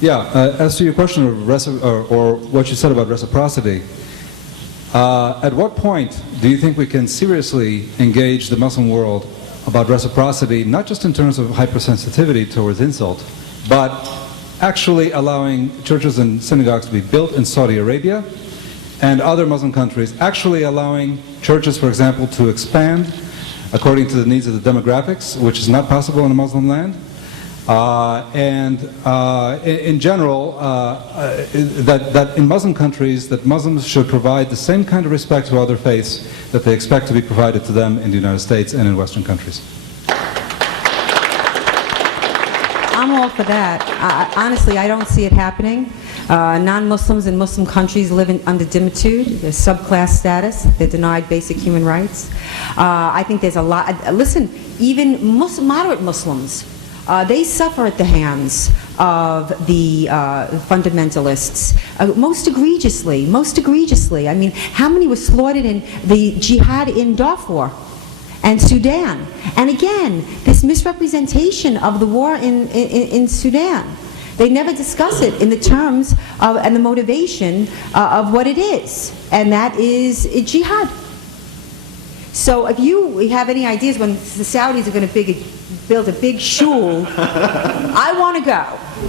Yeah, as to your question of or what you said about reciprocity, at what point do you think we can seriously engage the Muslim world about reciprocity, not just in terms of hypersensitivity towards insult, but actually allowing churches and synagogues to be built in Saudi Arabia and other Muslim countries, actually allowing churches, for example, to expand according to the needs of the demographics, which is not possible in a Muslim land, in general, that in Muslim countries, that Muslims should provide the same kind of respect to other faiths that they expect to be provided to them in the United States and in Western countries. I'm all for that. Honestly, I don't see it happening. Non-Muslims in Muslim countries live under dimitude. They're subclass status. They're denied basic human rights. I think there's a lot. Listen, even moderate Muslims, they suffer at the hands of the fundamentalists, most egregiously. I mean, how many were slaughtered in the jihad in Darfur and Sudan? And again, this misrepresentation of the war in Sudan. They never discuss it in the terms of, and the motivation of what it is, and that is jihad. So if you have any ideas when the Saudis are going to build a big shul, I want to go.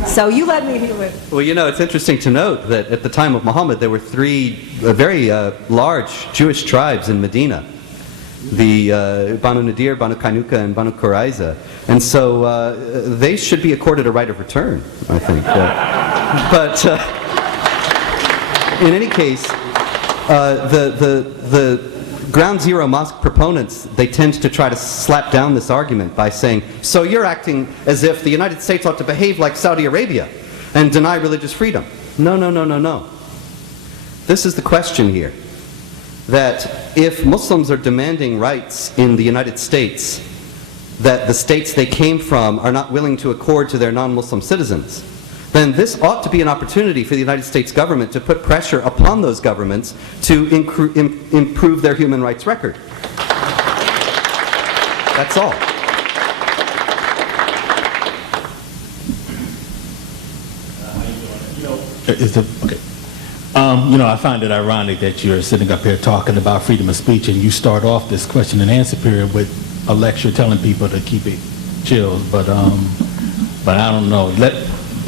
So you let me do it. Well, you know, it's interesting to note that at the time of Muhammad, there were three very large Jewish tribes in Medina. The Banu Nadir, Banu Kainuka, and Banu Qurayza. And so they should be accorded a right of return, I think. But in any case, the Ground Zero Mosque proponents, they tend to try to slap down this argument by saying, so you're acting as if the United States ought to behave like Saudi Arabia and deny religious freedom. No, no, no, no, no. This is the question here. That if Muslims are demanding rights in the United States that the states they came from are not willing to accord to their non-Muslim citizens, then this ought to be an opportunity for the United States government to put pressure upon those governments to improve their human rights record. That's all. Okay. You know, I find it ironic that you're sitting up here talking about freedom of speech and you start off this question and answer period with a lecture telling people to keep it chill, but I don't know.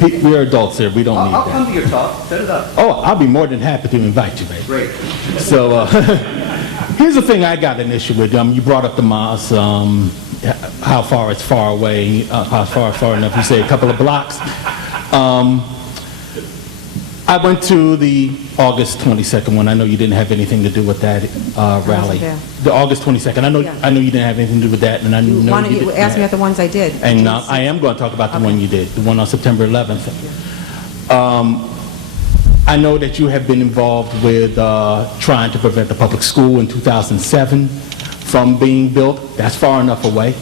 We're adults here. We don't need that. I'll come to your talk. Set it up. Oh, I'll be more than happy to invite you, babe. Great. So here's the thing I got an issue with. You brought up the mosque, how far it's far away, how far enough. You say a couple of blocks. I went to the August 22nd one. I know you didn't have anything to do with that rally. The August 22nd. I know you didn't have anything to do with that, and I know Why don't you ask me about the ones I did? And I am going to talk about the one you did, the one on September 11th. I know that you have been involved with trying to prevent the public school in 2007 from being built. That's far enough away.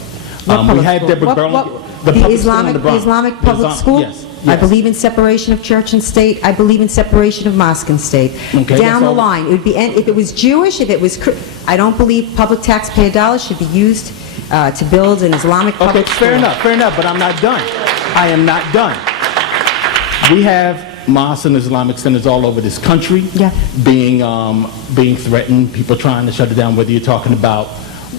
We had Deborah Berlin. The Islamic public school? Yes. I believe in separation of church and state. I believe in separation of mosque and state. Okay, down the line, it would be, if it was Jewish, if it was, I don't believe public taxpayer dollars should be used to build an Islamic public school. Fair enough, but I'm not done. I am not done. We have mosques and Islamic centers all over this country being threatened, people trying to shut it down, whether you're talking about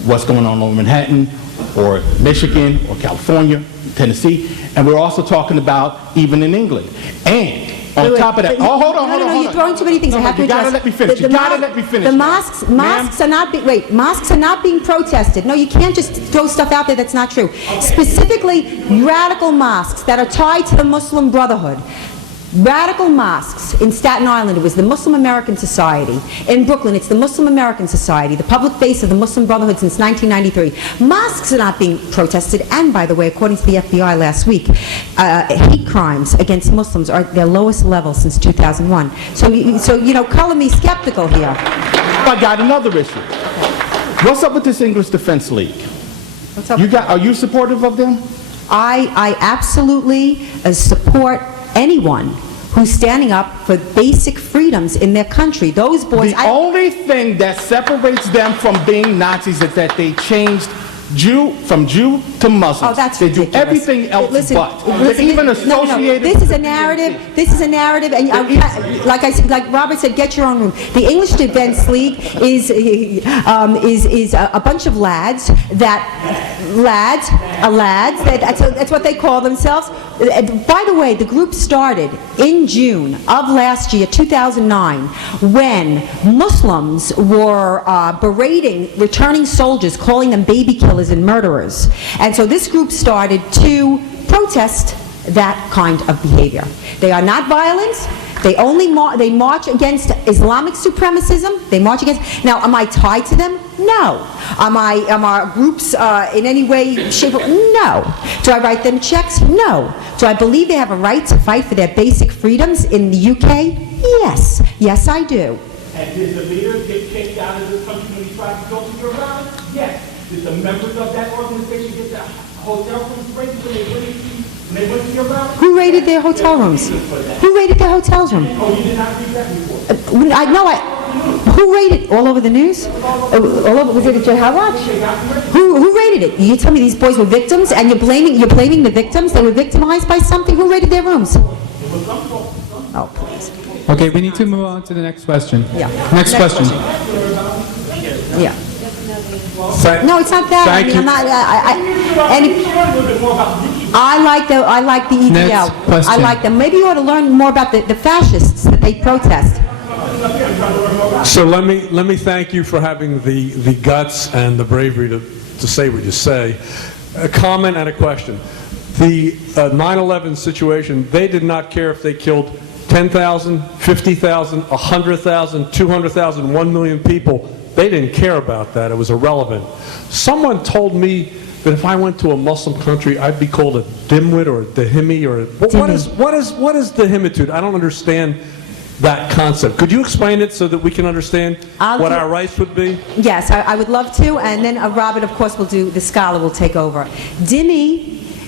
what's going on over Manhattan, or Michigan, or California, Tennessee, and we're also talking about even in England. And on top of that, hold on. No, you're throwing too many things. I have to address. You gotta let me finish. The mosques are not being protested. No, you can't just throw stuff out there that's not true. Specifically, radical mosques that are tied to the Muslim Brotherhood. Radical mosques in Staten Island, it was the Muslim American Society. In Brooklyn, it's the Muslim American Society, the public face of the Muslim Brotherhood since 1993. Mosques are not being protested, and by the way, according to the FBI last week, hate crimes against Muslims are at their lowest level since 2001. So you know, color me skeptical here. I got another issue. What's up with this English Defense League? What's up? Are you supportive of them? I absolutely support anyone who's standing up for basic freedoms in their country. Those boys... The only thing that separates them from being Nazis is that they changed From Jew to Muslim. Oh, that's they ridiculous. do everything else Listen, but. listen, They're even no, associated. This is a narrative. This is a narrative, and like I said, like Robert said, get your own room. The English Defense League is a bunch of lads that's what they call themselves. By the way, the group started in June of last year, 2009, when Muslims were berating returning soldiers, calling them baby killers and murderers. And so this group started to protest that kind of behavior. They are not violent. They only they march against Islamic supremacism. They march against. Now, am I tied to them? No. Am our groups in any way, shape, or no? Do I write them checks? No. Do I believe they have a right to fight for their basic freedoms in the UK? Yes. Yes, I do. And did the leaders get kicked out of this country when he tried to go to your rally? Yes. Did the members of that organization get the hotel rooms raided when they went to your rally? Who raided their hotel rooms? Who raided their hotel room? Oh, you did not read that report? Who raided? All over the news? All over, was it at your Watch? Who raided it? You tell me these boys were victims, and you're blaming the victims? They were victimized by something? Who raided their rooms? Oh, please. Okay, we need to move on to the next question. Yeah. Next question. Yeah. No, it's not that. Thank you. I'm not. I like the EDL. Next question. I like them. Maybe you ought to learn more about the fascists that they protest. So let me thank you for having the guts and the bravery to say what you say. A comment and a question. The 9/11 situation, they did not care if they killed 10,000, 50,000, 100,000, 200,000, 1 million people. They didn't care about that. It was irrelevant. Someone told me that if I went to a Muslim country, I'd be called a dimwit or a dahimi or what is dahimitude? I don't understand that concept. Could you explain it so that we can understand what our rights would be? Yes, I would love to, and then Robert, of course, the scholar will take over.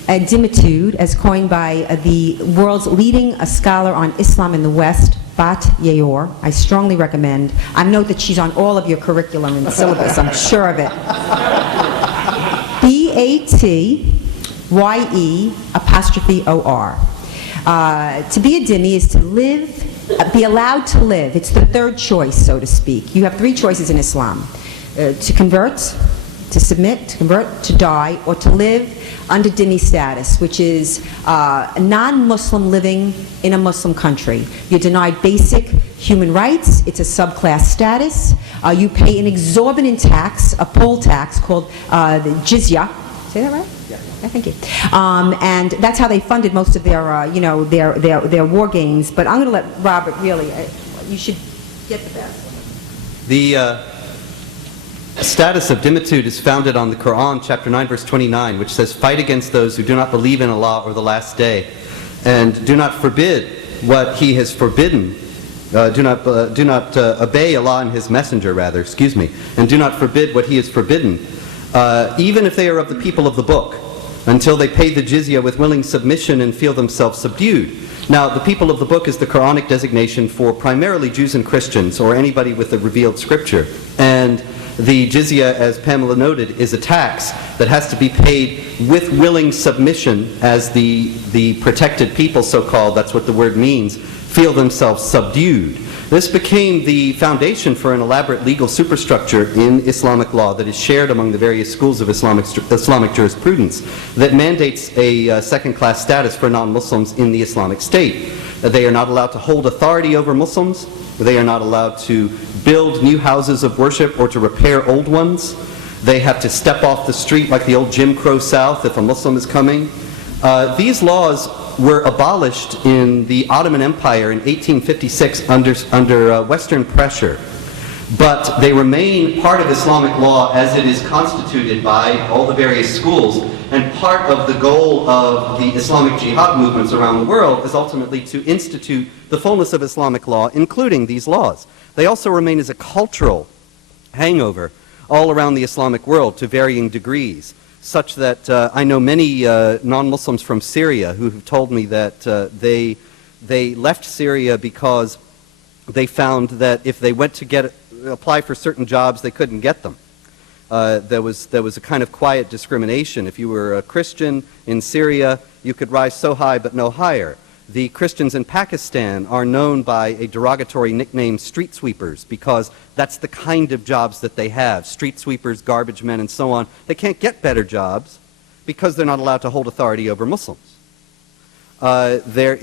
Dimitude, as coined by the world's leading scholar on Islam in the West, Bat Yayor. I strongly recommend. I know that she's on all of your curriculum and syllabus, I'm sure of it. BATYE''OR. To be a dhimmi is to be allowed to live. It's the third choice, so to speak. You have three choices in Islam. To convert, to submit, to convert, to die, or to live under dhimmi status, which is a non-Muslim living in a Muslim country. You're denied basic human rights. It's a subclass status. You pay an exorbitant tax, a poll tax called the jizya. Say that right? Yeah, thank you. And that's how they funded most of their, their war games. But I'm going to let Robert really. You should get the best. The status of dimitude is founded on the Quran, chapter 9, verse 29, which says, "Fight against those who do not believe in Allah or the last day, and do not forbid what He has forbidden. Do not obey Allah and His Messenger, rather, and do not forbid what He has forbidden, even if they are of the people of the book, until they pay the jizya with willing submission and feel themselves subdued." Now, the people of the book is the Quranic designation for primarily Jews and Christians, or anybody with the revealed scripture. And the jizya, as Pamela noted, is a tax that has to be paid with willing submission, as the protected people, so-called, that's what the word means, feel themselves subdued. This became the foundation for an elaborate legal superstructure in Islamic law that is shared among the various schools of Islamic jurisprudence that mandates a second-class status for non-Muslims in the Islamic State. They are not allowed to hold authority over Muslims. They are not allowed to build new houses of worship or to repair old ones. They have to step off the street like the old Jim Crow South if a Muslim is coming. These laws were abolished in the Ottoman Empire in 1856 under Western pressure. But they remain part of Islamic law as it is constituted by all the various schools, and part of the goal of the Islamic jihad movements around the world is ultimately to institute the fullness of Islamic law, including these laws. They also remain as a cultural hangover all around the Islamic world to varying degrees, such that I know many non-Muslims from Syria who have told me that they left Syria because they found that if they went to apply for certain jobs, they couldn't get them. there was a kind of quiet discrimination. If you were a Christian in Syria, you could rise so high but no higher. The Christians in Pakistan are known by a derogatory nickname, street sweepers, because that's the kind of jobs that they have. Street sweepers, garbage men, and so on. They can't get better jobs because they're not allowed to hold authority over Muslims. There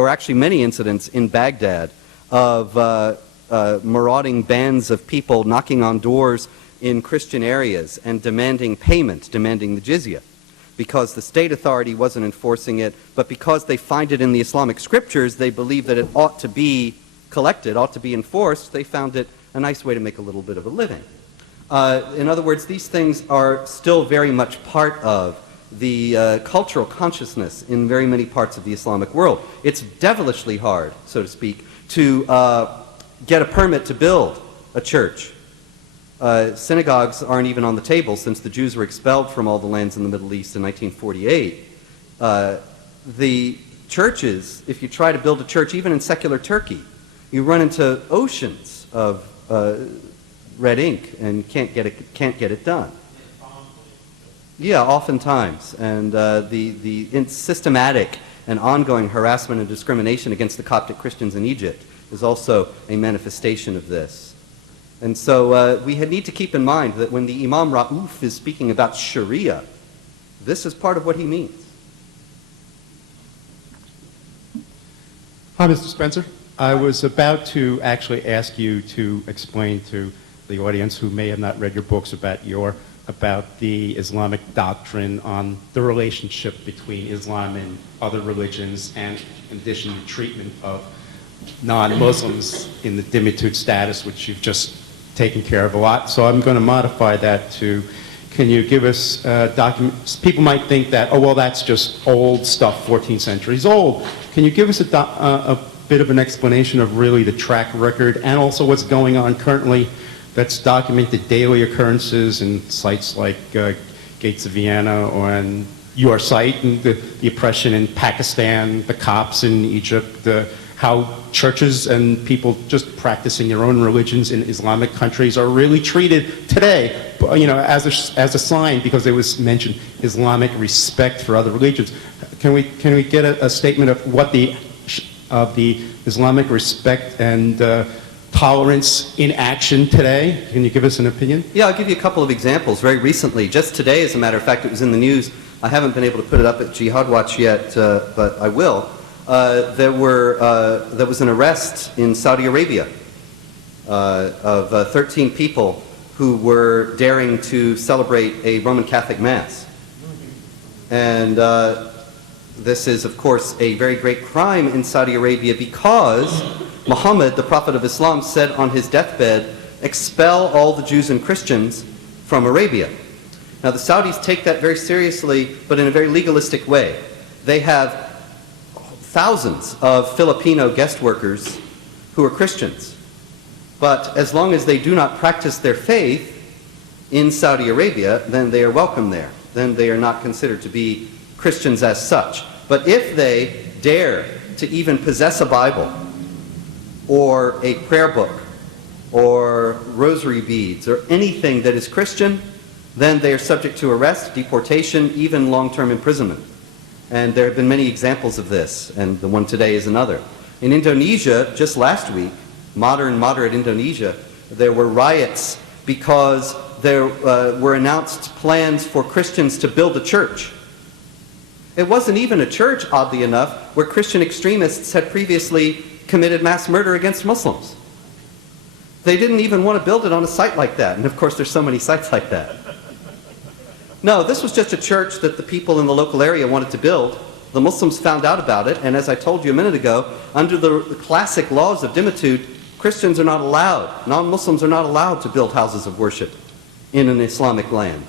were actually many incidents in Baghdad of marauding bands of people knocking on doors in Christian areas and demanding payment, demanding the jizya, because the state authority wasn't enforcing it, but because they find it in the Islamic scriptures, they believe that it ought to be collected, ought to be enforced. They found it a nice way to make a little bit of a living. In other words, these things are still very much part of the cultural consciousness in very many parts of the Islamic world. It's devilishly hard, so to speak, to get a permit to build a church. Synagogues aren't even on the table since the Jews were expelled from all the lands in the Middle East in 1948. The churches, if you try to build a church, even in secular Turkey, you run into oceans of red ink and can't get it done. Yeah, oftentimes. And the systematic and ongoing harassment and discrimination against the Coptic Christians in Egypt is also a manifestation of this. And so we need to keep in mind that when the Imam Rauf is speaking about Sharia, this is part of what he means. Hi, Mr. Spencer. I was about to actually ask you to explain to the audience who may have not read your books about the Islamic doctrine on the relationship between Islam and other religions, and in addition to treatment of non-Muslims in the dhimmitud status, which you've just taken care of a lot. So I'm going to modify that to, can you give us documents? People might think that, oh, well, that's just old stuff, 14 centuries old. Can you give us a bit of an explanation of really the track record and also what's going on currently that's documented daily occurrences in sites like Gates of Vienna or on your site, and the oppression in Pakistan, the Copts in Egypt, how churches and people just practicing their own religions in Islamic countries are really treated today, you know, as a sign, because there was mentioned Islamic respect for other religions. Can we get a statement of what the Islamic respect and tolerance in action today? Can you give us an opinion? Yeah, I'll give you a couple of examples. Very recently, just today, as a matter of fact, it was in the news. I haven't been able to put it up at Jihad Watch yet, but I will. There was an arrest in Saudi Arabia of 13 people who were daring to celebrate a Roman Catholic Mass. And this is, of course, a very great crime in Saudi Arabia because Muhammad, the Prophet of Islam, said on his deathbed, "Expel all the Jews and Christians from Arabia." Now, the Saudis take that very seriously, but in a very legalistic way. They have thousands of Filipino guest workers who are Christians. But as long as they do not practice their faith in Saudi Arabia, then they are welcome there. Then they are not considered to be Christians as such. But if they dare to even possess a Bible or a prayer book or rosary beads or anything that is Christian, then they are subject to arrest, deportation, even long-term imprisonment. And there have been many examples of this, and the one today is another. In Indonesia, just last week, moderate Indonesia, there were riots because there were announced plans for Christians to build a church. It wasn't even a church, oddly enough, where Christian extremists had previously committed mass murder against Muslims. They didn't even want to build it on a site like that, and of course there's so many sites like that. No, this was just a church that the people in the local area wanted to build. The Muslims found out about it, and as I told you a minute ago, under the classic laws of dhimmitud, Christians are not allowed, non-Muslims are not allowed to build houses of worship in an Islamic land.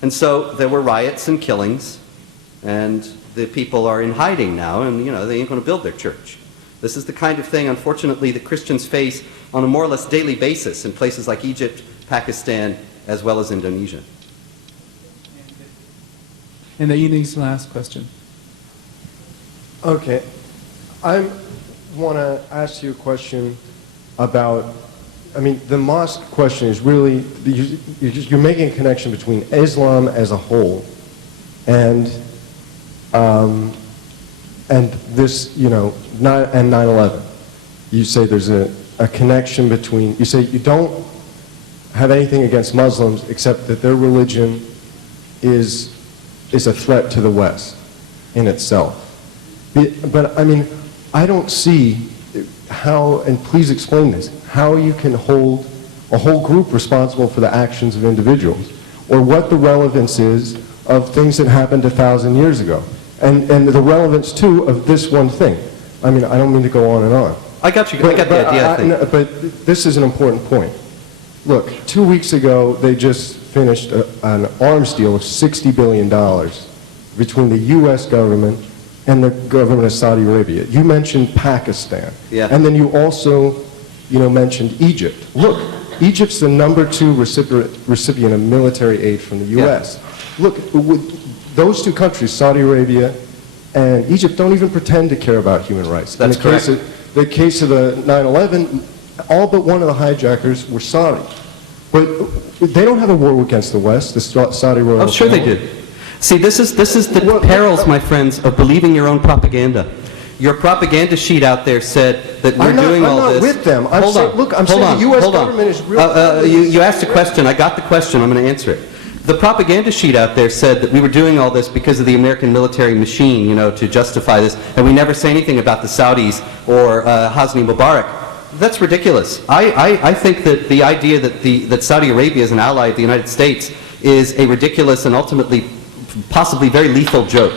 And so there were riots and killings, and the people are in hiding now, and you know, they ain't going to build their church. This is the kind of thing, unfortunately, that Christians face on a more or less daily basis in places like Egypt, Pakistan, as well as Indonesia. And the evening's last question. Okay. I want to ask you a question about I mean, the mosque question is really, you're making a connection between Islam as a whole and this, you know, and 9/11. You say there's a connection between, you say you don't have anything against Muslims except that their religion is a threat to the West in itself. But I mean, I don't see how, and please explain this, how you can hold a whole group responsible for the actions of individuals, or what the relevance is of things that happened 1,000 years ago, and the relevance too of this one thing. I mean, I don't mean to go on and on. I got you. I got the idea, I think. No, but this is an important point. Look, 2 weeks ago, they just finished an arms deal of $60 billion between the U.S. government and the government of Saudi Arabia. You mentioned Pakistan. Yeah. And then you also, you know, mentioned Egypt. Look, Egypt's the #2 recipient of military aid from the U.S. Yeah. Look, those two countries, Saudi Arabia and Egypt, don't even pretend to care about human rights. That's correct. The case of the 9/11, all but one of the hijackers were Saudi. But they don't have a war against the West, the Saudi royal Oh, sure they family. do. See, this is the perils, my friends, of believing your own propaganda. Your propaganda sheet out there said that we're doing all this. I'm not with them. I'm saying, look, I'm saying the U.S. government is real. You asked a question. I got the question. I'm going to answer it. The propaganda sheet out there said that we were doing all this because of the American military machine, you know, to justify this, and we never say anything about the Saudis or Hosni Mubarak. That's ridiculous. I think that the idea that Saudi Arabia is an ally of the United States is a ridiculous and ultimately possibly very lethal joke.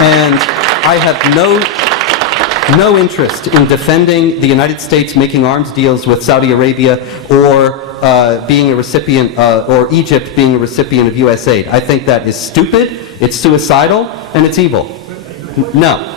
And I have no interest in defending the United States making arms deals with Saudi Arabia or being a recipient, or Egypt being a recipient of U.S. aid. I think that is stupid, it's suicidal, and it's evil. No.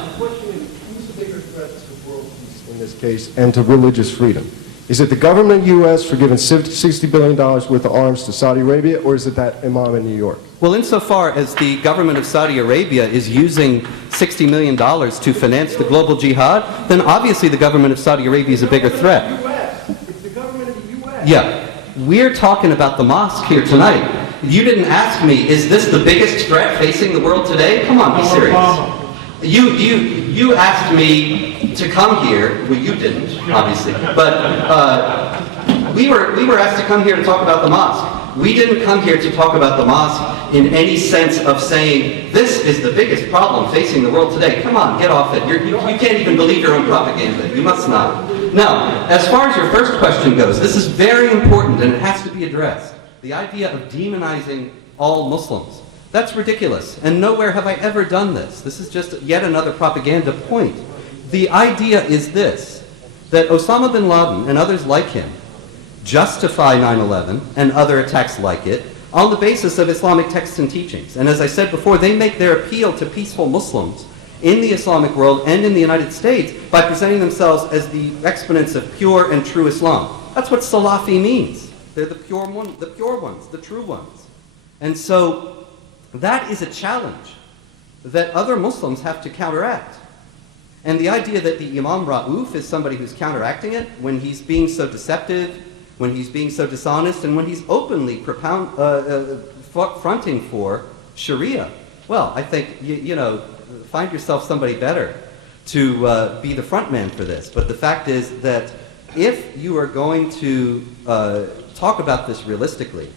In this case, and to religious freedom? Is it the government of the U.S. for giving $60 billion worth of arms to Saudi Arabia, or is it that imam in New York? Well, insofar as the government of Saudi Arabia is using $60 million to finance the global jihad, then obviously the government of Saudi Arabia is a bigger threat. It's the government of the U.S. Yeah. We're talking about the mosque here tonight. You didn't ask me, is this the biggest threat facing the world today? Come on, be serious. You asked me to come here. Well, you didn't, obviously. But we were asked to come here to talk about the mosque. We didn't come here to talk about the mosque in any sense of saying, this is the biggest problem facing the world today. Come on, get off it. You can't even believe your own propaganda. You must not. Now, as far as your first question goes, this is very important and it has to be addressed. The idea of demonizing all Muslims. That's ridiculous, and nowhere have I ever done this. This is just yet another propaganda point. The idea is this, that Osama bin Laden and others like him justify 9/11 and other attacks like it on the basis of Islamic texts and teachings. And as I said before, they make their appeal to peaceful Muslims in the Islamic world and in the United States by presenting themselves as the exponents of pure and true Islam. That's what Salafi means. They're the pure ones, the true ones. And so that is a challenge that other Muslims have to counteract. And the idea that the Imam Rauf is somebody who's counteracting it when he's being so deceptive, when he's being so dishonest, and when he's openly fronting for Sharia, well, I think, you know, find yourself somebody better to be the front man for this. But the fact is that if you are going to talk about this realistically,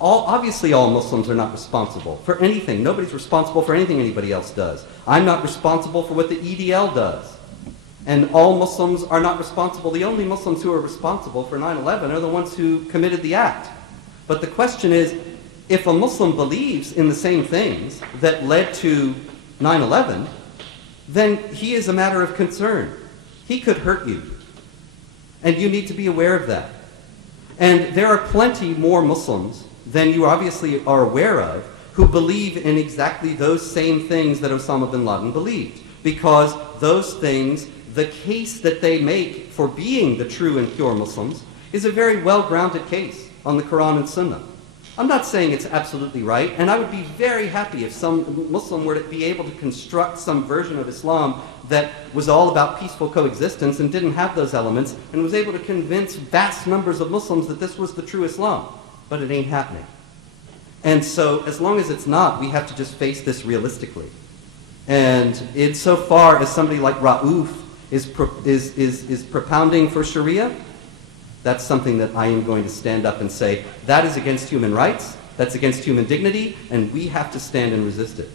obviously all Muslims are not responsible for anything. Nobody's responsible for anything anybody else does. I'm not responsible for what the EDL does. And all Muslims are not responsible. The only Muslims who are responsible for 9/11 are the ones who committed the act. But the question is, if a Muslim believes in the same things that led to 9/11, then he is a matter of concern. He could hurt you. And you need to be aware of that. And there are plenty more Muslims than you obviously are aware of who believe in exactly those same things that Osama bin Laden believed. Because those things, the case that they make for being the true and pure Muslims, is a very well-grounded case on the Quran and Sunnah. I'm not saying it's absolutely right, and I would be very happy if some Muslim were to be able to construct some version of Islam that was all about peaceful coexistence and didn't have those elements, and was able to convince vast numbers of Muslims that this was the true Islam. But it ain't happening. And so, as long as it's not, we have to just face this realistically. And insofar as somebody like Rauf is propounding for Sharia, that's something that I am going to stand up and say, that is against human rights, that's against human dignity, and we have to stand and resist it.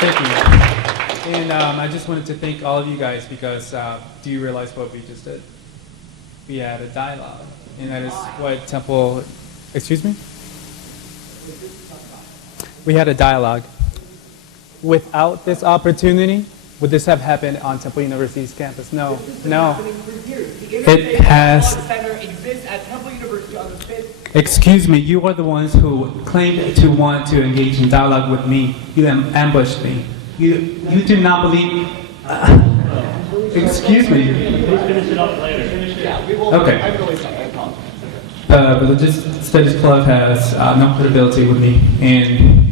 Thank you. And I just wanted to thank all of you guys because do you realize what we just did? We had a dialogue, and that is what Temple, excuse me? We had a dialogue. Without this opportunity, would this have happened on Temple University's campus? No, no. It has. Excuse me, you are the ones who claimed to want to engage in dialogue with me. You ambushed me. You do not believe. Excuse me. Okay. The Religious Studies Club has no credibility with me, and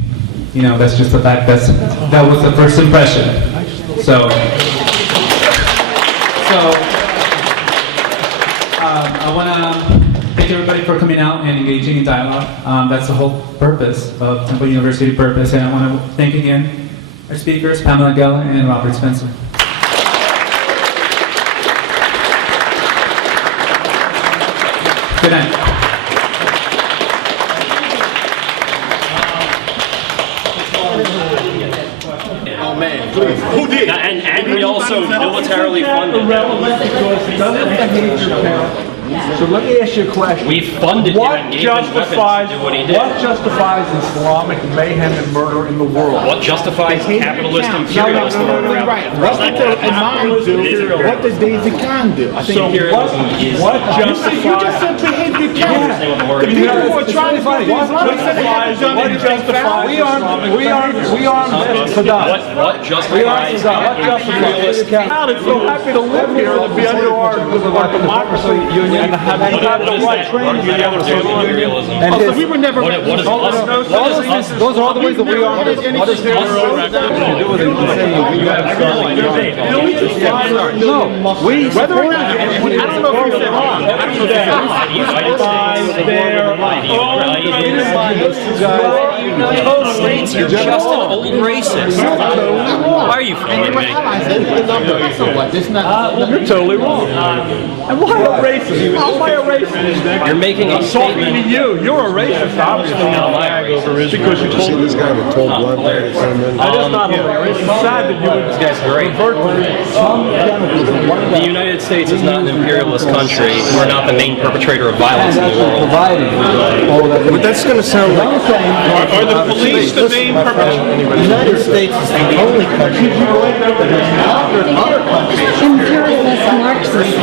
you know that's just the fact. That was the first impression. So I want to thank everybody for coming out and engaging in dialogue. That's the whole purpose of Temple University purpose, and I want to thank again our speakers, Pamela Geller and Robert Spencer. Good night. Oh man, please. Who did? And we also militarily funded him. So let me ask you a question. We funded him and gave him weapons to do what he did. What justifies Islamic mayhem and murder in the world? What justifies capitalist imperialist murder? What did the Imam do? What did David Khan do? So what justifies... You just said behavior counts. The people who are trying to fight Islamic said they haven't done anything. We armed Saddam. What justifies imperialist... I'm so happy to live here and to be under our democracy and have the right training. So we were never... Those are all the ways that we are. What is there to do with it? No, we... Whether or not... I don't know if you're wrong. You're just an old racist. Why are you fighting me? You're totally wrong. And why a racist? How am I a racist? You're making a Talking statement. to you. You're a racist, obviously. Because you told me. This guy with told blood. That is not hilarious. It's sad that you would revert to The United States is not an imperialist country. We're not the main perpetrator of violence in the world. But that's going to sound like... Are the police the main perpetrator? The United States is the only country that has conquered other countries. Imperialist Marxist.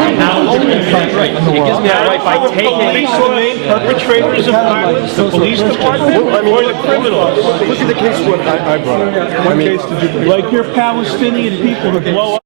Right. It gives me that right by taking... Police the main perpetrators of violence? The police department or the criminals? Look at the case what I brought up. What case did you bring? Like your Palestinian people who blow up.